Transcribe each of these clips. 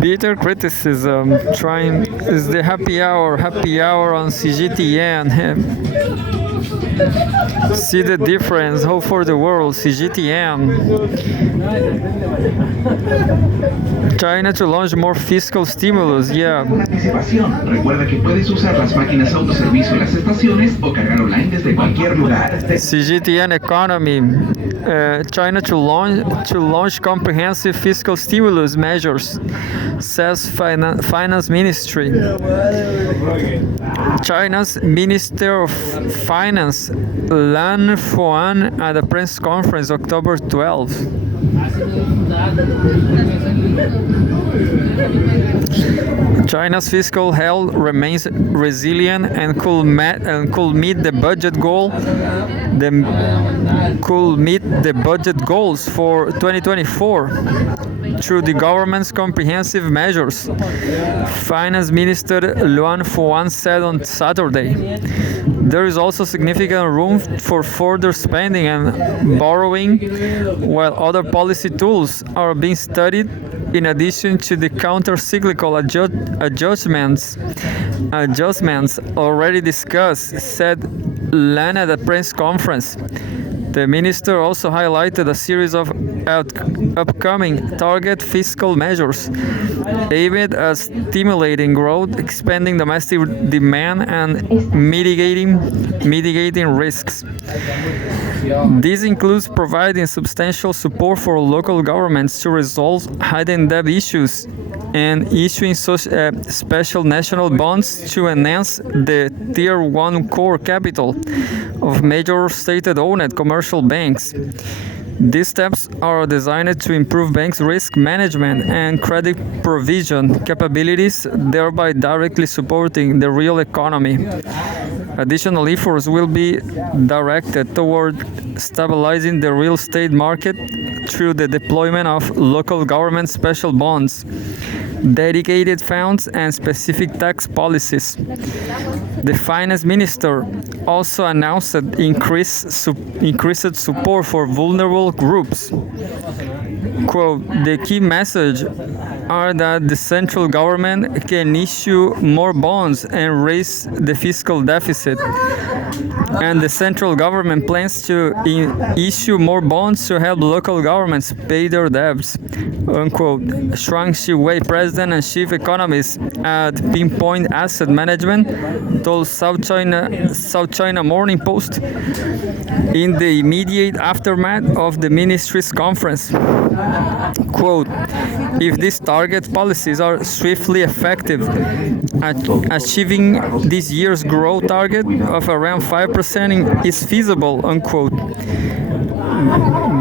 Bitter criticism. Trying is the happy hour on Cgtn. See the difference. Hope for the world. Cgtn. China to launch more fiscal stimulus. Yeah. Participación. Recuerda que puedes usar las máquinas autoservicio en las estaciones o cargar online desde cualquier lugar. Cgtn economy. China to launch comprehensive fiscal stimulus measures, says Finance Ministry. China's Minister of Finance Lan Fuan at a press conference October 12. China's fiscal health remains resilient and could meet the budget goals for 2024 through the government's comprehensive measures, Finance Minister Luan Fuan said on Saturday. There is also significant room for further spending and borrowing, while other policy tools are being studied in addition to the counter-cyclical adjustments already discussed, said Lan at a press conference. The minister also highlighted a series of upcoming target fiscal measures aimed at stimulating growth, expanding domestic demand, and mitigating risks. This includes providing substantial support for local governments to resolve hidden debt issues and issuing special national bonds to enhance the Tier 1 core capital of major state-owned commercial banks. These steps are designed to improve banks' risk management and credit provision capabilities, thereby directly supporting the real economy. Additional efforts will be directed toward stabilizing the real estate market through the deployment of local government special bonds, dedicated funds, and specific tax policies. The finance minister also announced increased support for vulnerable groups. Quote, the key message are that the central government can issue more bonds and raise the fiscal deficit. And the central government plans to issue more bonds to help local governments pay their debts. Unquote. Shuang Shiwei, president and chief economist at Pinpoint Asset Management, told South China Morning Post in the immediate aftermath of the ministry's conference. Quote, if these target policies are swiftly effective at achieving this year's growth target of around 5% is feasible, unquote.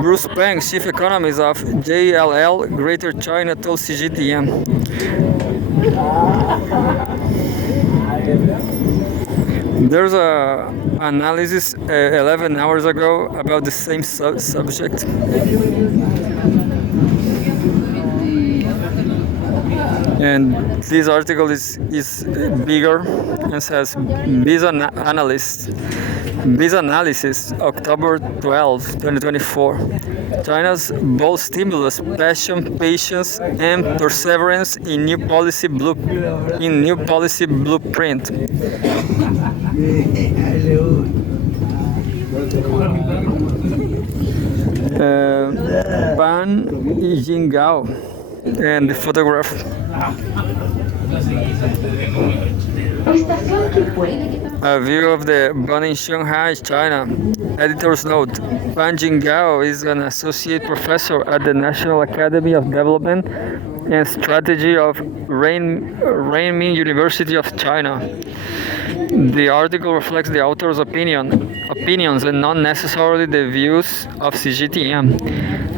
Bruce Peng, chief economist of JLL Greater China, told Cgtn. There's a analysis 11 hours ago about the same subject. And this article is bigger and says Biz Analysis, October 12, 2024. China's bold stimulus, passion, patience, and perseverance in new policy blueprint. Pan Yingao and the photograph. A view of the Ban in Shanghai, China. Editor's note: Pan Jingao is an associate professor at the National Academy of Development and Strategy of Renmin University of China. The article reflects the author's opinions and not necessarily the views of Cgtn.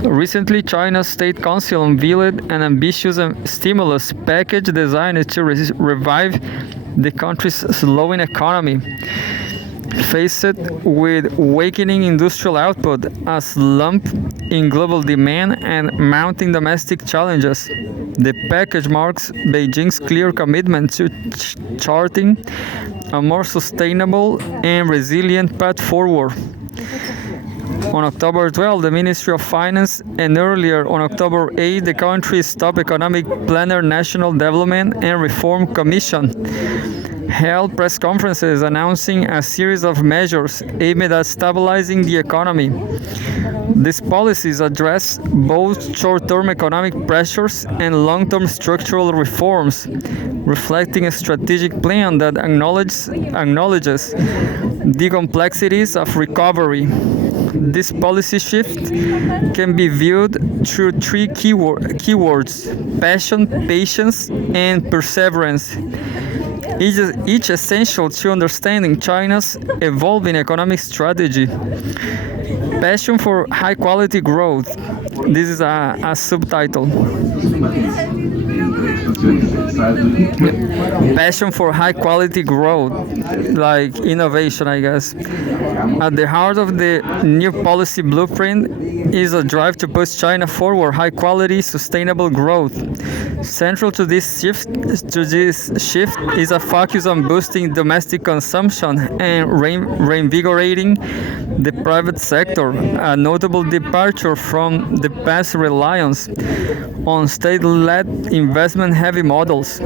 Recently, China's State Council unveiled an ambitious stimulus package designed to revive the country's slowing economy. Faced with weakening industrial output, a slump in global demand, and mounting domestic challenges, the package marks Beijing's clear commitment to charting a more sustainable and resilient path forward. On October 12, the Ministry of Finance, and earlier on October 8, the country's top economic planner, National Development and Reform Commission, held press conferences announcing a series of measures aimed at stabilizing the economy. These policies address both short-term economic pressures and long-term structural reforms, reflecting a strategic plan that acknowledges the complexities of recovery. This policy shift can be viewed through three keywords: passion, patience, and perseverance, each essential to understanding China's evolving economic strategy. Passion for high quality growth. This is a subtitle. Passion for high quality growth, like innovation, I guess. At the heart of the new policy blueprint is a drive to push China forward high quality, sustainable growth. Central to this shift is a focus on boosting domestic consumption and reinvigorating the private sector, a notable departure from the past reliance on state-led investment-heavy models.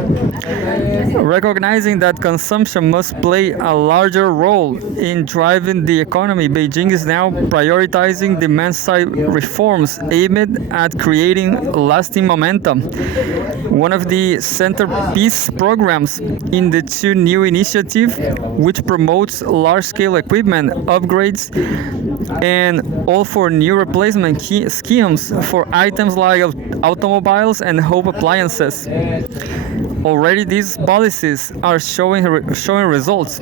Recognizing that consumption must play a larger role in driving the economy, Beijing is now prioritizing demand-side reforms aimed at creating lasting momentum. One of the centerpiece programs in the two new initiatives, which promotes large-scale equipment upgrades and all for new replacement schemes for items like automobiles and home appliances. Already these policies are showing results.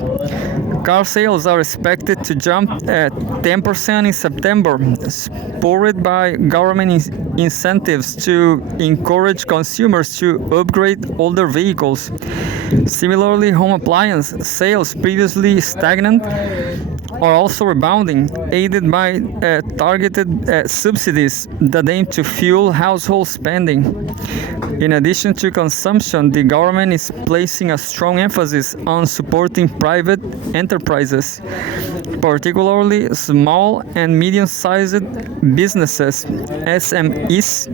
Car sales are expected to jump at 10% in September, spurred by government incentives to encourage consumers to upgrade older vehicles. Similarly, home appliance sales, previously stagnant, are also rebounding, aided by targeted subsidies that aim to fuel household spending. In addition to consumption, the government is placing a strong emphasis on supporting private enterprises, particularly small and medium-sized businesses, SMEs.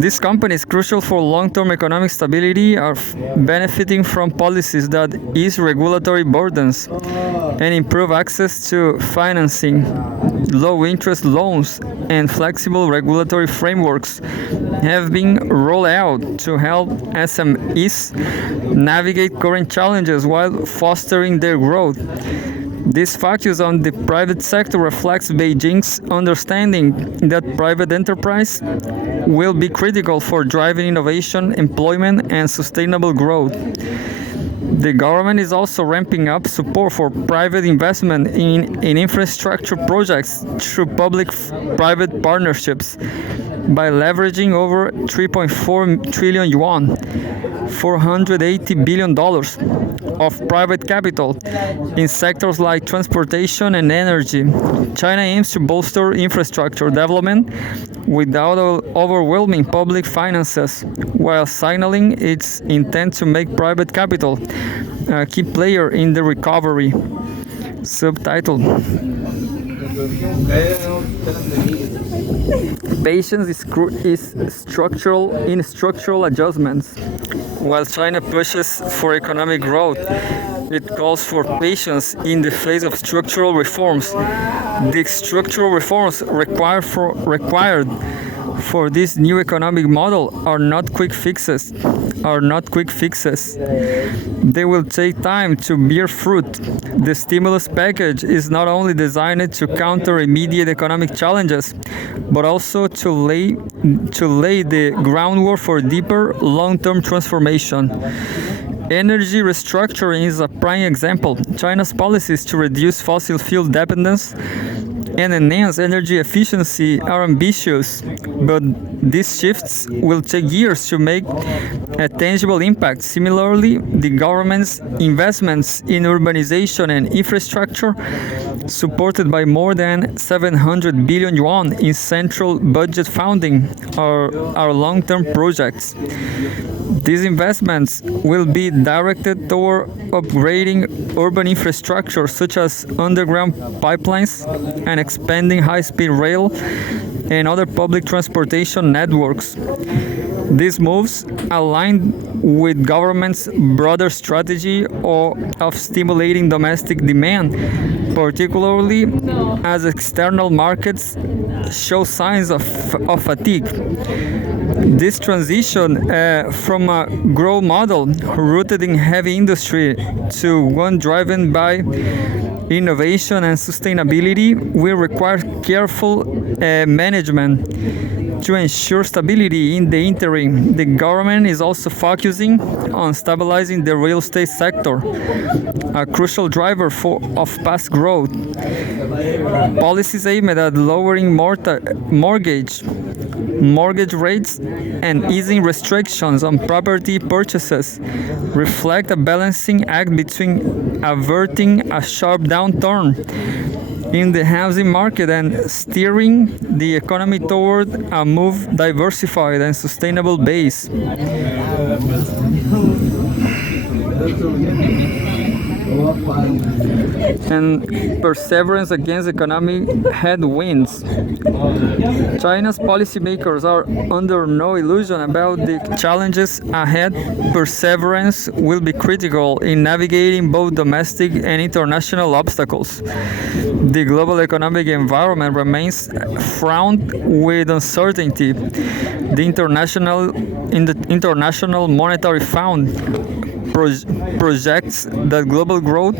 These companies, crucial for long-term economic stability, are benefiting from policies that ease regulatory burdens and improve access to financing. Low-interest loans and flexible regulatory frameworks have been rolled out to help SMEs navigate current challenges while fostering their growth. This focus on the private sector reflects Beijing's understanding that private enterprise will be critical for driving innovation, employment, and sustainable growth. The government is also ramping up support for private investment in infrastructure projects through public-private partnerships by leveraging over 3.4 trillion yuan, $480 billion of private capital in sectors like transportation and energy. China aims to bolster infrastructure development without overwhelming public finances, while signaling its intent to make private capital a key player in the recovery. Subtitle: Patience is structural adjustments. While China pushes for economic growth, it calls for patience in the face of structural reforms. The structural reforms required for this new economic model are not quick fixes. They will take time to bear fruit. The stimulus package is not only designed to counter immediate economic challenges, but also to lay the groundwork for deeper long-term transformation. Energy restructuring is a prime example. China's policies to reduce fossil fuel dependence and enhance energy efficiency are ambitious, but these shifts will take years to make a tangible impact. Similarly, the government's investments in urbanization and infrastructure, supported by more than 700 billion yuan in central budget funding, are long-term projects. These investments will be directed toward upgrading urban infrastructure such as underground pipelines and expanding high-speed rail and other public transportation networks. These moves align with government's broader strategy of stimulating domestic demand, particularly as external markets show signs of fatigue. This transition from a growth model rooted in heavy industry to one driven by innovation and sustainability will require careful management to ensure stability in the interim. The government is also focusing on stabilizing the real estate sector, a crucial driver of past growth. Policies aimed at lowering mortgage rates and easing restrictions on property purchases reflect a balancing act between averting a sharp downturn in the housing market and steering the economy toward a more diversified and sustainable base. And perseverance against economic headwinds. China's policymakers are under no illusion about the challenges ahead. Perseverance will be critical in navigating both domestic and international obstacles. The global economic environment remains fraught with uncertainty. The International Monetary Fund projects that global growth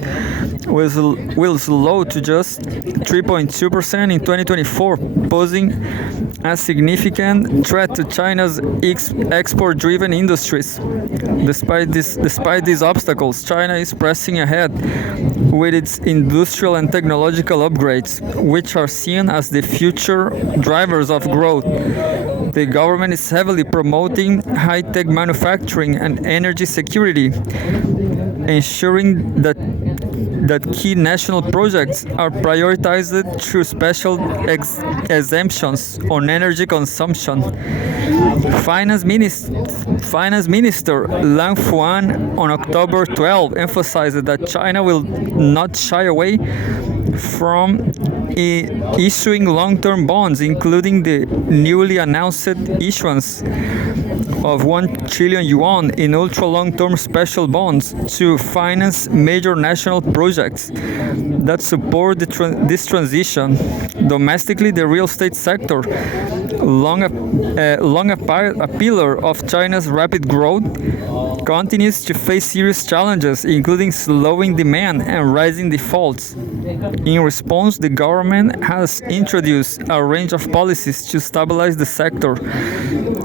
will slow to just 3.2% in 2024, posing a significant threat to China's export-driven industries. Despite these obstacles, China is pressing ahead with its industrial and technological upgrades, which are seen as the future drivers of growth. The government is heavily promoting high-tech manufacturing and energy security, ensuring that key national projects are prioritized through special exemptions on energy consumption. Finance Minister Lang Fuan on October 12 emphasized that China will not shy away from issuing long-term bonds, including the newly announced issuance of 1 trillion yuan in ultra-long-term special bonds to finance major national projects that support this transition. Domestically, the real estate sector, long a pillar of China's rapid growth, continues to face serious challenges, including slowing demand and rising defaults. In response, the government has introduced a range of policies to stabilize the sector,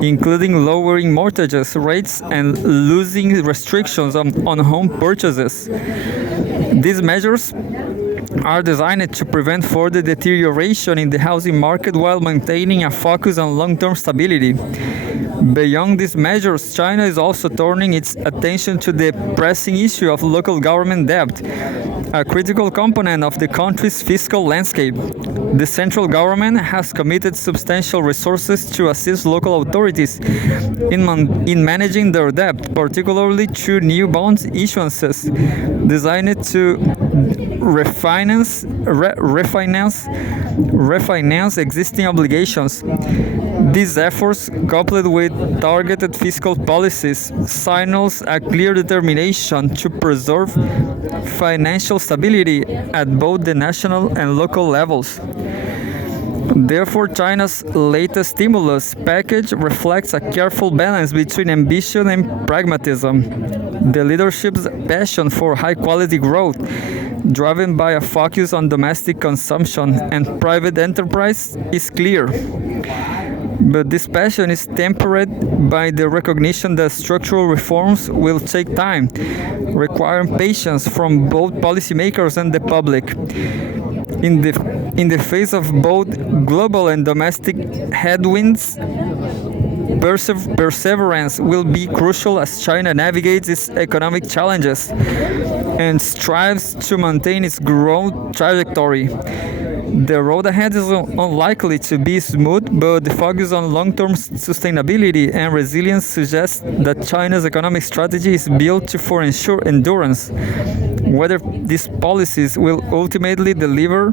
including lowering mortgages rates and loosening restrictions on home purchases. These measures are designed to prevent further deterioration in the housing market while maintaining a focus on long-term stability. Beyond these measures, China is also turning its attention to the pressing issue of local government debt, a critical component of the country's fiscal landscape. The central government has committed substantial resources to assist local authorities in managing their debt, particularly through new bonds issuances designed to refinance existing obligations. These efforts, coupled with targeted fiscal policies, signals a clear determination to preserve financial stability at both the national and local levels. Therefore, China's latest stimulus package reflects a careful balance between ambition and pragmatism. The leadership's passion for high-quality growth, driven by a focus on domestic consumption and private enterprise, is clear. But this passion is tempered by the recognition that structural reforms will take time, requiring patience from both policymakers and the public. In the face of both global and domestic headwinds, perseverance will be crucial as China navigates its economic challenges and strives to maintain its growth trajectory. The road ahead is unlikely to be smooth, but the focus on long-term sustainability and resilience suggests that China's economic strategy is built for ensure endurance. Whether these policies will ultimately deliver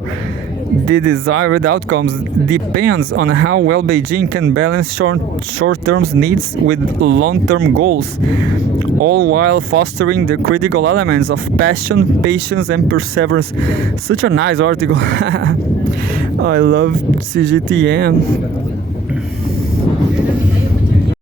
the desired outcomes depends on how well Beijing can balance short-term needs with long-term goals, all while fostering the critical elements of passion, patience, and perseverance. Such a nice article. I love Cgtn.